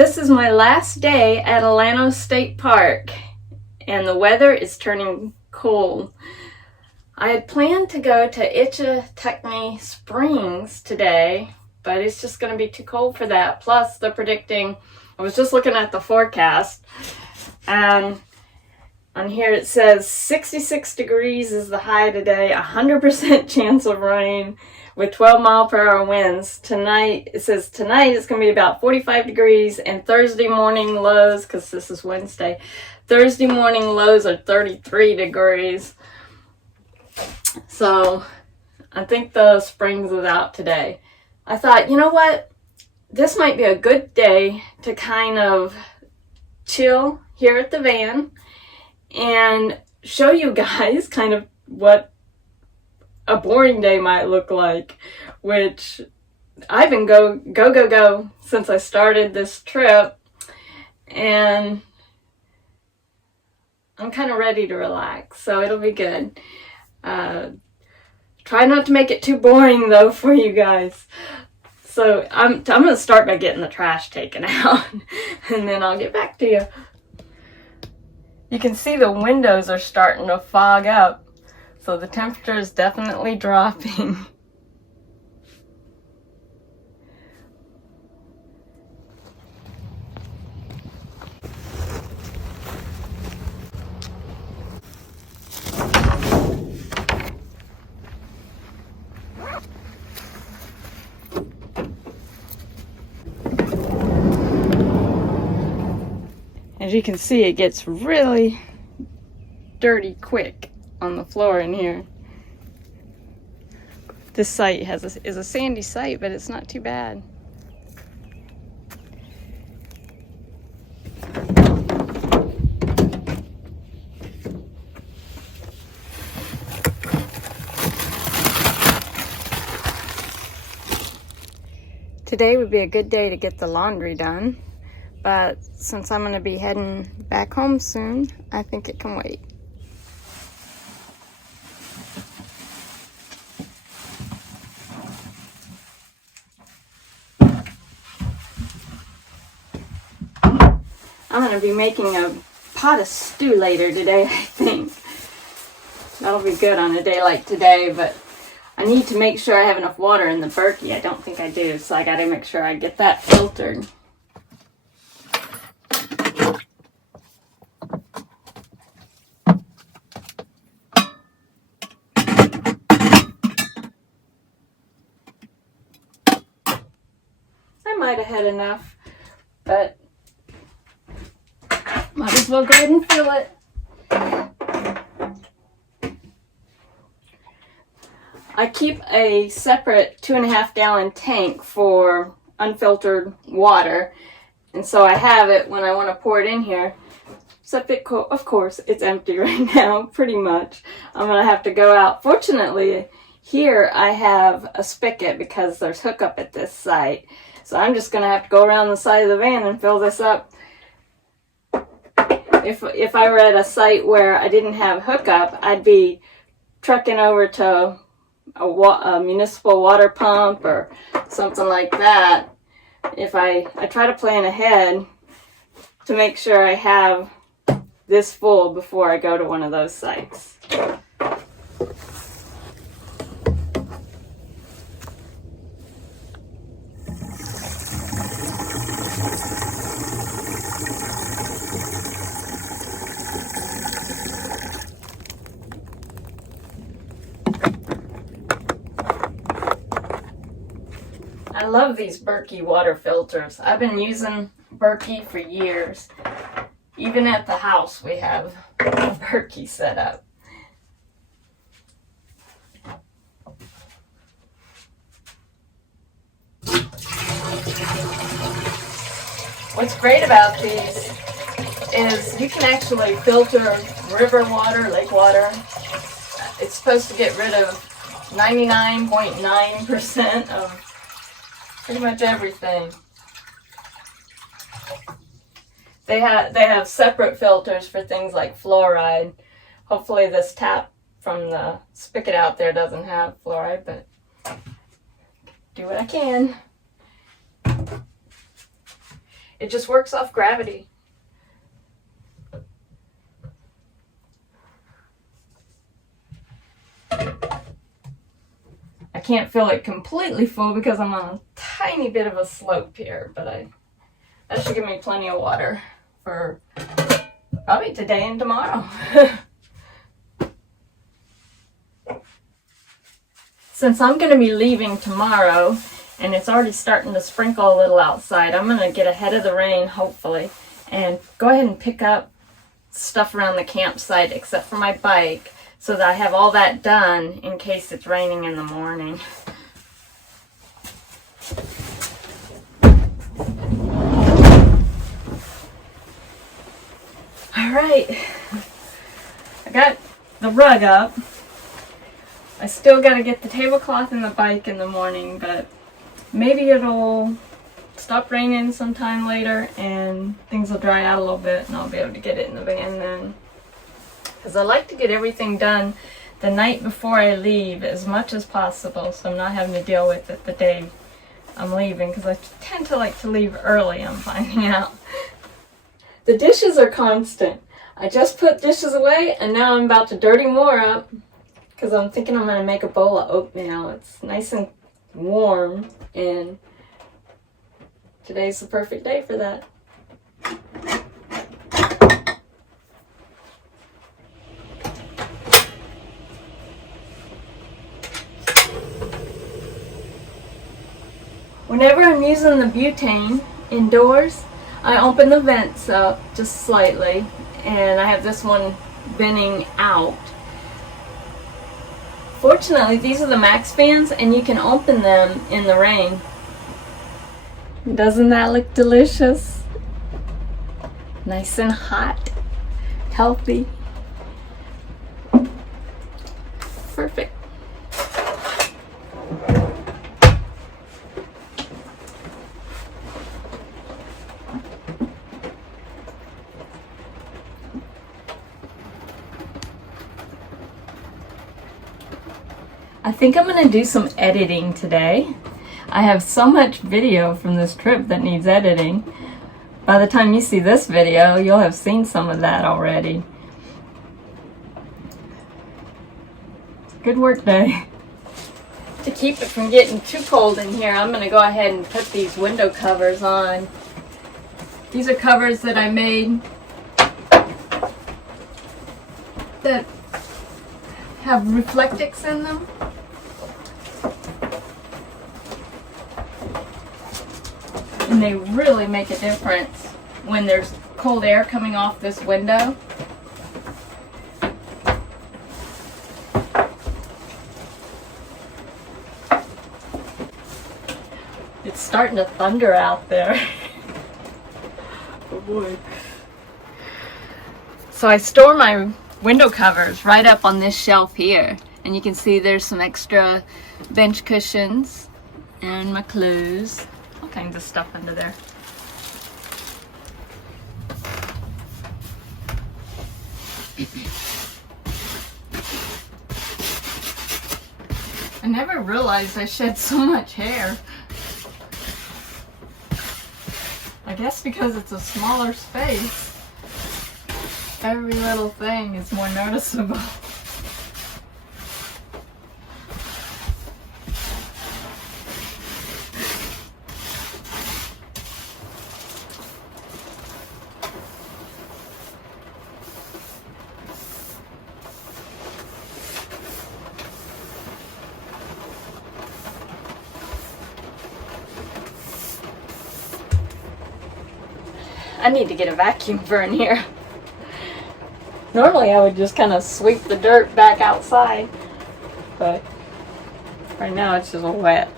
This is my last day at Alano State Park, and the weather is turning cold. I had planned to go to Itchituckney Springs today, but it's just going to be too cold for that. Plus, they're predicting, I was just looking at the forecast, and on here it says 66 degrees is the high today, 100% chance of rain with 12-mile-per-hour winds. Tonight, it says tonight it's going to be about 45 degrees, and Thursday morning lows, because this is Wednesday, Thursday morning lows are 33 degrees. So I think the Springs is out today. I thought, you know what? This might be a good day to kind of chill here at the van and show you guys kind of what a boring day might look like, which I've been go since I started this trip, and I'm kind of ready to relax, so it'll be good. Try not to make it too boring though for you guys. So I'm gonna start by getting the trash taken out and then I'll get back to you. You can see the windows are starting to fog up, so the temperature is definitely dropping. As you can see, it gets really dirty quick on the floor in here. This site is a sandy site, but it's not too bad. Today would be a good day to get the laundry done, but since I'm going to be heading back home soon, I think it can wait. I'm going to be making a pot of stew later today, I think. That'll be good on a day like today, but I need to make sure I have enough water in the Berkey. I don't think I do, so I got to make sure I get that filtered. I might have had enough, but might as well go ahead and fill it. I keep a separate 2.5 gallon tank for unfiltered water, and so I have it when I want to pour it in here. Except of course, it's empty right now, pretty much. I'm going to have to go out. Fortunately, here I have a spigot because there's hookup at this site. So I'm just going to have to go around the side of the van and fill this up. If I were at a site where I didn't have hookup, I'd be trucking over to a municipal water pump or something like that. If I try to plan ahead to make sure I have this full before I go to one of those sites. I love these Berkey water filters. I've been using Berkey for years. Even at the house we have a Berkey set up. What's great about these is you can actually filter river water, lake water. It's supposed to get rid of 99.9% of pretty much everything. They have separate filters for things like fluoride. Hopefully this tap from the spigot out there doesn't have fluoride, but do what I can. It just works off gravity. I can't fill it completely full because I'm on a tiny bit of a slope here, but that should give me plenty of water for probably today and tomorrow. Since I'm going to be leaving tomorrow and it's already starting to sprinkle a little outside, I'm going to get ahead of the rain, hopefully, and go ahead and pick up stuff around the campsite except for my bike, so that I have all that done in case it's raining in the morning. All right, I got the rug up. I still got to get the tablecloth and the bike in the morning, but maybe it'll stop raining sometime later and things will dry out a little bit and I'll be able to get it in the van then. Because I like to get everything done the night before I leave as much as possible, so I'm not having to deal with it the day I'm leaving, because I tend to like to leave early, I'm finding out. The dishes are constant. I just put dishes away and now I'm about to dirty more up because I'm thinking I'm going to make a bowl of oatmeal. It's nice and warm and today's the perfect day for that. Whenever I'm using the butane indoors, I open the vents up just slightly, and I have this one venting out. Fortunately, these are the max fans, and you can open them in the rain. Doesn't that look delicious? Nice and hot, healthy. Perfect. I think I'm going to do some editing today. I have so much video from this trip that needs editing. By the time you see this video, you'll have seen some of that already. Good work day. To keep it from getting too cold in here, I'm going to go ahead and put these window covers on. These are covers that I made that have reflectix in them. And they really make a difference when there's cold air coming off this window. It's starting to thunder out there. Oh boy. So I store my window covers right up on this shelf here. And you can see there's some extra bench cushions and my clothes. All kinds of stuff under there. I never realized I shed so much hair. I guess because it's a smaller space, every little thing is more noticeable. I need to get a vacuum for in here. Normally I would just kind of sweep the dirt back outside, but right now it's just wet.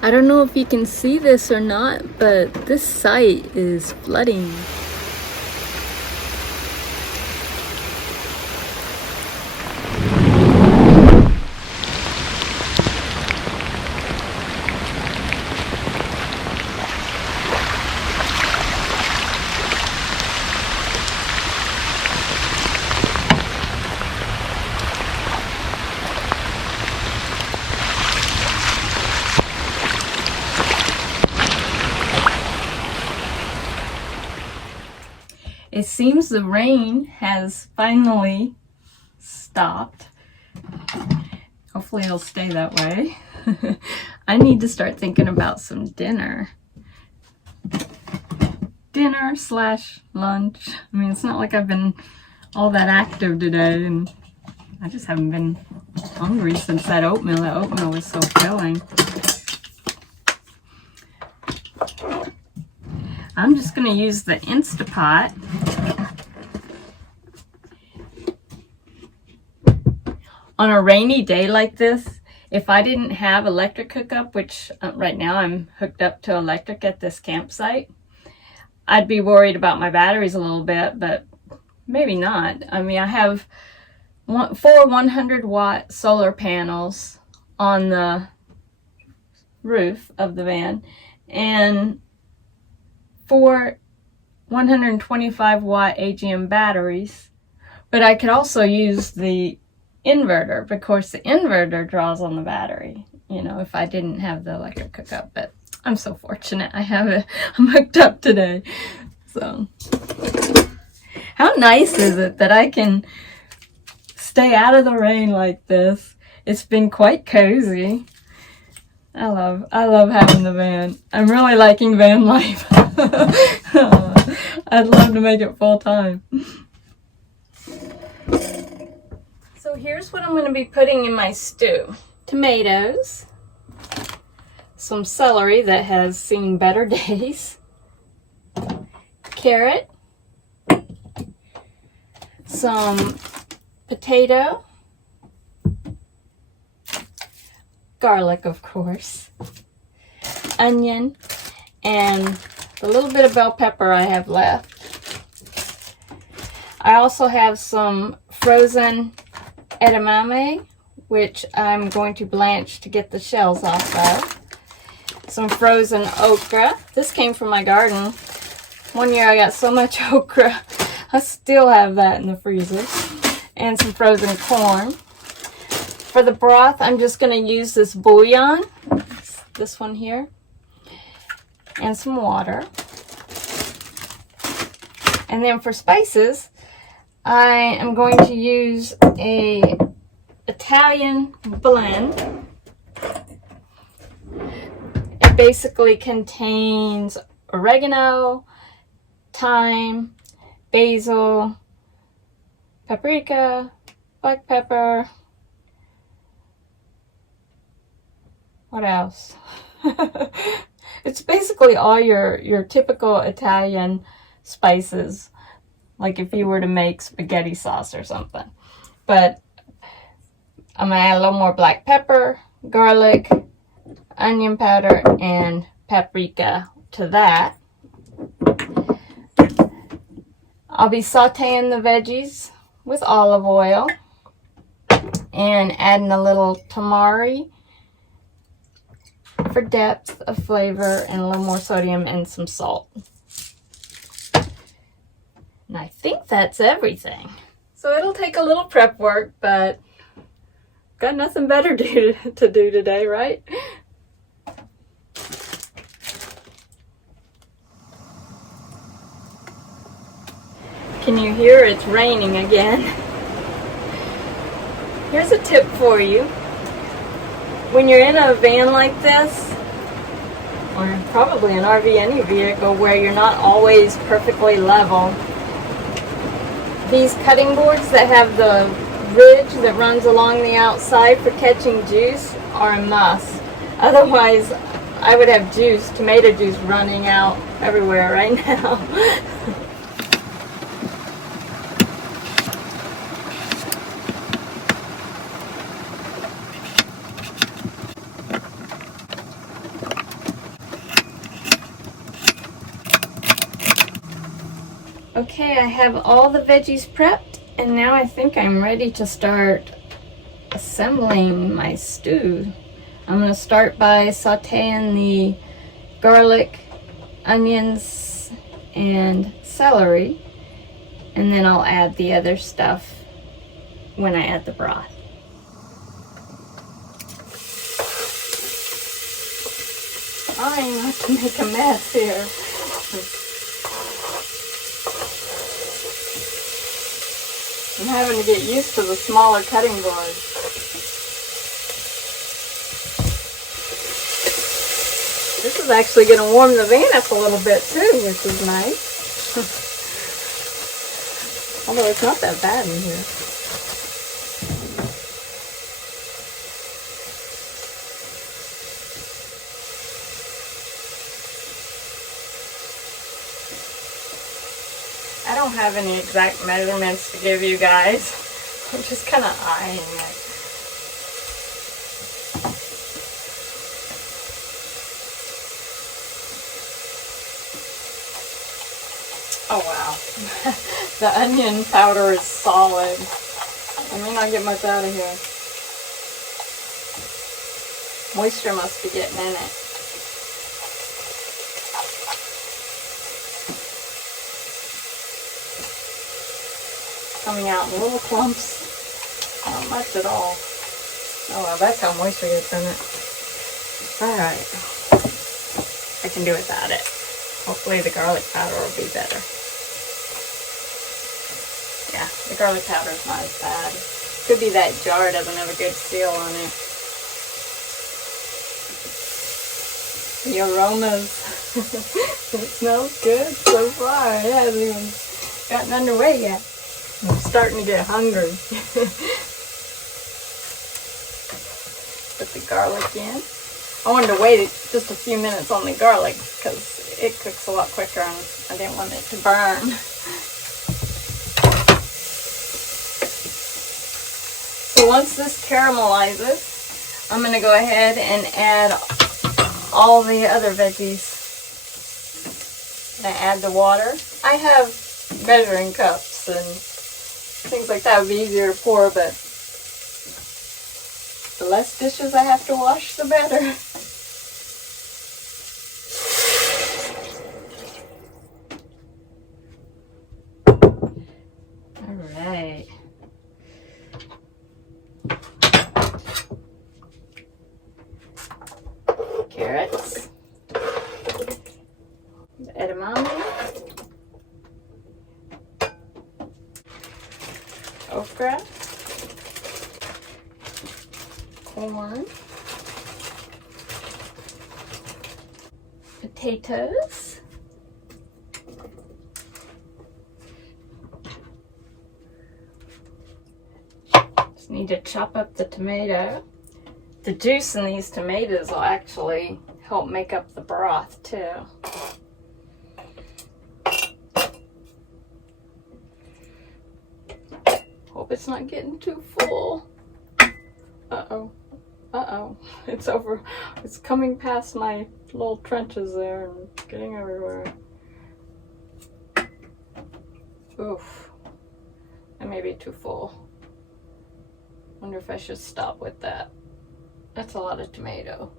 I don't know if you can see this or not, but this site is flooding. It seems the rain has finally stopped. Hopefully it'll stay that way. I need to start thinking about some dinner. Dinner slash lunch. I mean, it's not like I've been all that active today, and I just haven't been hungry since that oatmeal. That oatmeal was so filling. I'm just going to use the Instapot. On a rainy day like this, if I didn't have electric hookup, which right now I'm hooked up to electric at this campsite, I'd be worried about my batteries a little bit, but maybe not. I mean, I have 4 100-watt solar panels on the roof of the van and 4 125-watt AGM batteries. But I could also use the inverter. Of course, the inverter draws on the battery, you know, if I didn't have the electric hookup. But I'm so fortunate I have it. I'm hooked up today. So how nice is it that I can stay out of the rain like this? It's been quite cozy. I love having the van. I'm really liking van life. I'd love to make it full time. So here's what I'm going to be putting in my stew. Tomatoes, some celery that has seen better days, carrot, some potato, garlic of course, onion, and the little bit of bell pepper I have left. I also have some frozen edamame, which I'm going to blanch to get the shells off of. Some frozen okra. This came from my garden. One year I got so much okra. I still have that in the freezer. And some frozen corn. For the broth, I'm just going to use this bouillon. This one here. And some water. And then for spices, I am going to use a Italian blend. It basically contains oregano, thyme, basil, paprika, black pepper. What else? It's basically all your typical Italian spices, like if you were to make spaghetti sauce or something. But I'm going to add a little more black pepper, garlic, onion powder, and paprika to that. I'll be sauteing the veggies with olive oil and adding a little tamari for depth of flavor and a little more sodium and some salt. And I think that's everything. So it'll take a little prep work, but got nothing better to do today, right? Can you hear it's raining again? Here's a tip for you. When you're in a van like this, or probably an RV, any vehicle, where you're not always perfectly level, these cutting boards that have the ridge that runs along the outside for catching juice are a must. Otherwise, I would have tomato juice running out everywhere right now. Okay, I have all the veggies prepped, and now I think I'm ready to start assembling my stew. I'm going to start by sauteing the garlic, onions, and celery, and then I'll add the other stuff when I add the broth. Trying not to make a mess here. I'm having to get used to the smaller cutting boards. This is actually going to warm the van up a little bit too, which is nice. Although it's not that bad in here. I don't have any exact measurements to give you guys. I'm just kind of eyeing it. Oh wow. The onion powder is solid. I may not get much out of here. Moisture must be getting in it. Coming out in little clumps. Not much at all. Oh well, that's how moisture gets in it. Alright. I can do without it. Hopefully the garlic powder will be better. Yeah, the garlic powder is not as bad. Could be that jar doesn't have a good seal on it. The aromas. It smells good so far. It hasn't even gotten underway yet. I'm starting to get hungry. Put the garlic in. I wanted to wait just a few minutes on the garlic because it cooks a lot quicker and I didn't want it to burn. So once this caramelizes, I'm going to go ahead and add all the other veggies. I add the water. I have measuring cups and things like that would be easier to pour, but the less dishes I have to wash, the better. Alright. Carrots. Edamame. Okra. Corn. Potatoes. Just need to chop up the tomato. The juice in these tomatoes will actually help make up the broth too. Hope it's not getting too full. Uh-oh. Uh-oh. It's over. It's coming past my little trenches there and getting everywhere. Oof. That may be too full. Wonder if I should stop with that. That's a lot of tomato.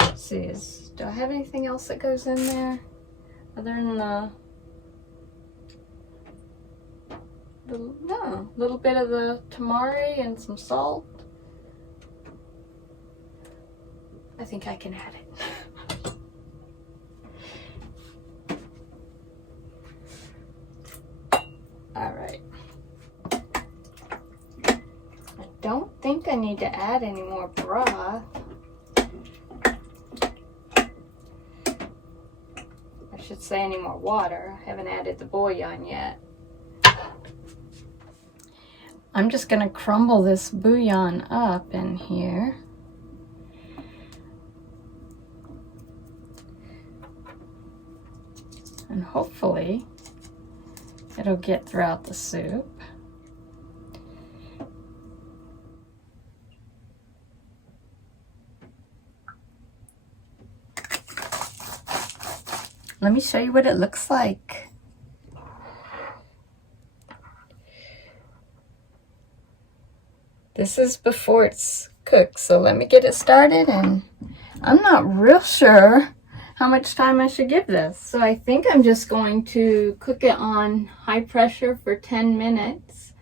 Let's see, do I have anything else that goes in there? Other than the little bit of the tamari and some salt. I think I can add it. All right. I don't think I need to add any more broth. I should say any more water. I haven't added the bouillon yet. I'm just going to crumble this bouillon up in here. And hopefully it'll get throughout the soup. Let me show you what it looks like. This is before it's cooked, so let me get it started, and I'm not real sure how much time I should give this. So I think I'm just going to cook it on high pressure for 10 minutes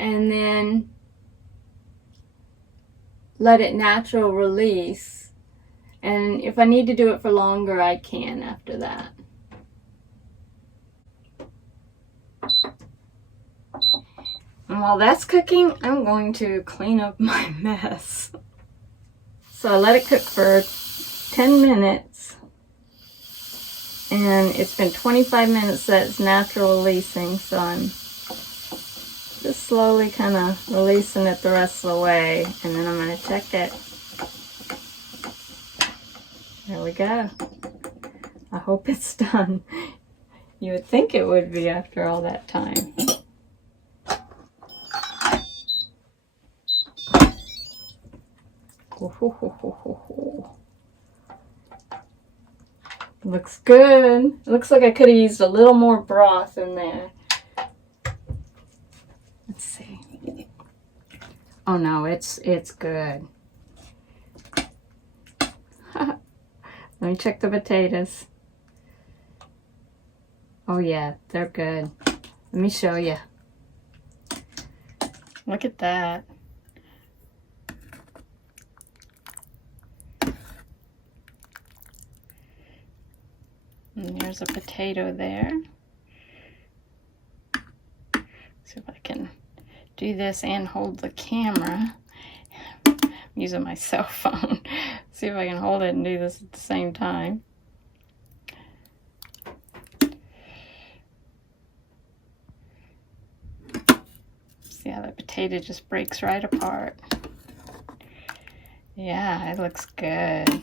and then let it natural release. And if I need to do it for longer, I can after that. while that's cooking, I'm going to clean up my mess. So I let it cook for 10 minutes. And it's been 25 minutes that it's natural releasing, so I'm just slowly kind of releasing it the rest of the way, and then I'm going to check it. There we go. I hope it's done. You would think it would be after all that time. Looks good. It looks like I could have used a little more broth in there. Let's see. Oh no, it's good. Let me check the potatoes. Oh yeah, they're good. Let me show you. Look at that. And there's a potato there. See if I can do this and hold the camera. I'm using my cell phone. See if I can hold it and do this at the same time. See how that potato just breaks right apart. Yeah, it looks good.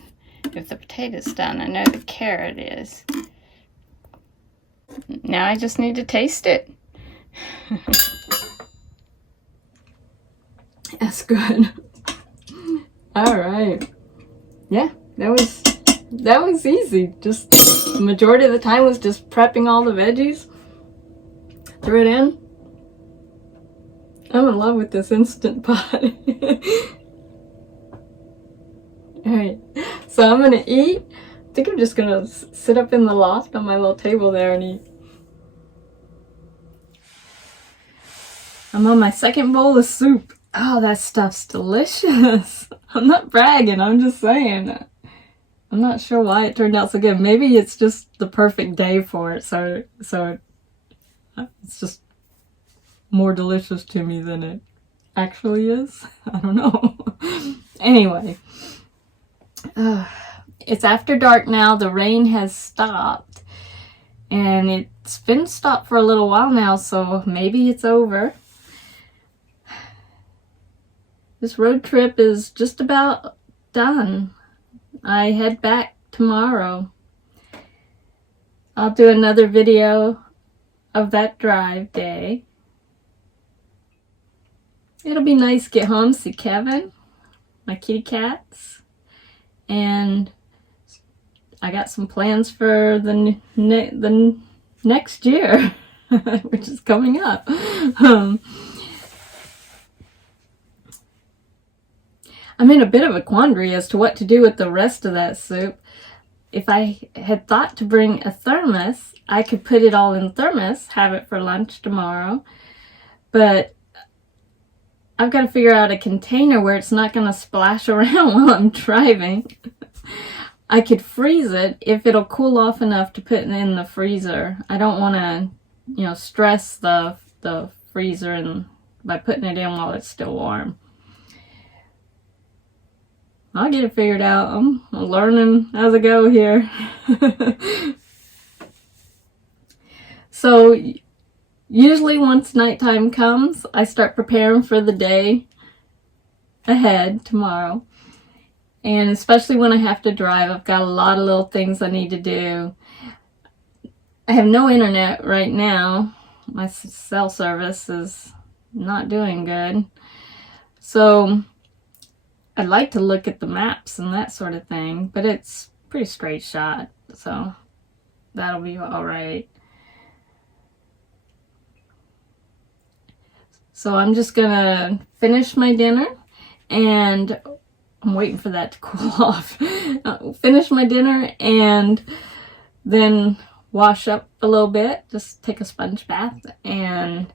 If the potato's done, I know the carrot is. Now I just need to taste it. That's good. All right. Yeah, that was easy. Just the majority of the time was just prepping all the veggies. Threw it in. I'm in love with this Instant Pot. Alright, so I'm gonna eat. I think I'm just gonna sit up in the loft on my little table there and eat. I'm on my second bowl of soup. Oh, that stuff's delicious. I'm not bragging, I'm just saying. I'm not sure why it turned out so good. Maybe it's just the perfect day for it, so it's just more delicious to me than it actually is. I don't know. Anyway. It's after dark now. The rain has stopped, and it's been stopped for a little while now, so maybe it's over. This road trip is just about done. I head back tomorrow. I'll do another video of that drive day. It'll be nice to get home, see Kevin, my kitty cats. And I got some plans for the next year, which is coming up. I'm in a bit of a quandary as to what to do with the rest of that soup. If I had thought to bring a thermos, I could put it all in a thermos, have it for lunch tomorrow. But I've got to figure out a container where it's not going to splash around while I'm driving. I could freeze it if it'll cool off enough to put it in the freezer. I don't want to, stress the freezer by putting it in while it's still warm. I'll get it figured out. I'm learning as I go here. So usually once nighttime comes, I start preparing for the day ahead tomorrow. And especially when I have to drive, I've got a lot of little things I need to do. I have no internet right now. My cell service is not doing good. So I'd like to look at the maps and that sort of thing, but it's pretty straight shot, so that'll be all right. So I'm just gonna finish my dinner, and I'm waiting for that to cool off. Finish my dinner and then wash up a little bit, just take a sponge bath and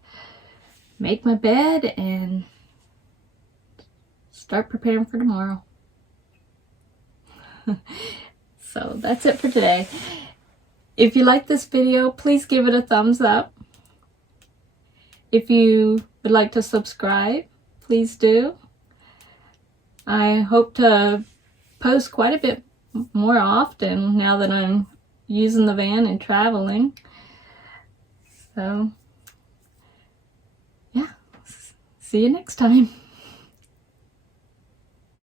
make my bed and start preparing for tomorrow. So that's it for today. If you like this video, please give it a thumbs up. If you would like to subscribe, please do. I hope to post quite a bit more often now that I'm using the van and traveling. So, yeah, see you next time.